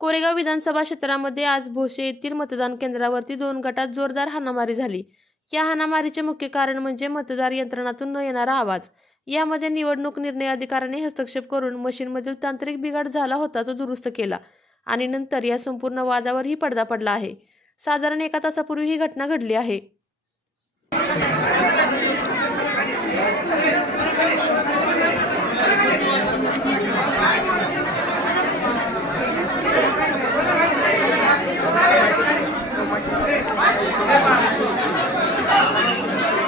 कोरेगाव विधानसभा क्षेत्रामध्ये आज भोसे येथील मतदान केंद्रावरती दोन गटात जोरदार हाणामारी झाली. या हाणामारीचे मुख्य कारण म्हणजे मतदार यंत्रणातून न येणारा आवाज. यामध्ये निवडणूक निर्णय अधिकाऱ्याने हस्तक्षेप करून मशीनमधील तांत्रिक बिघाड झाला होता तो दुरुस्त केला आणि नंतर या संपूर्ण वादावरही पडदा पडला आहे. साधारण एका तासापूर्वी ही घटना घडली आहे. Thank you.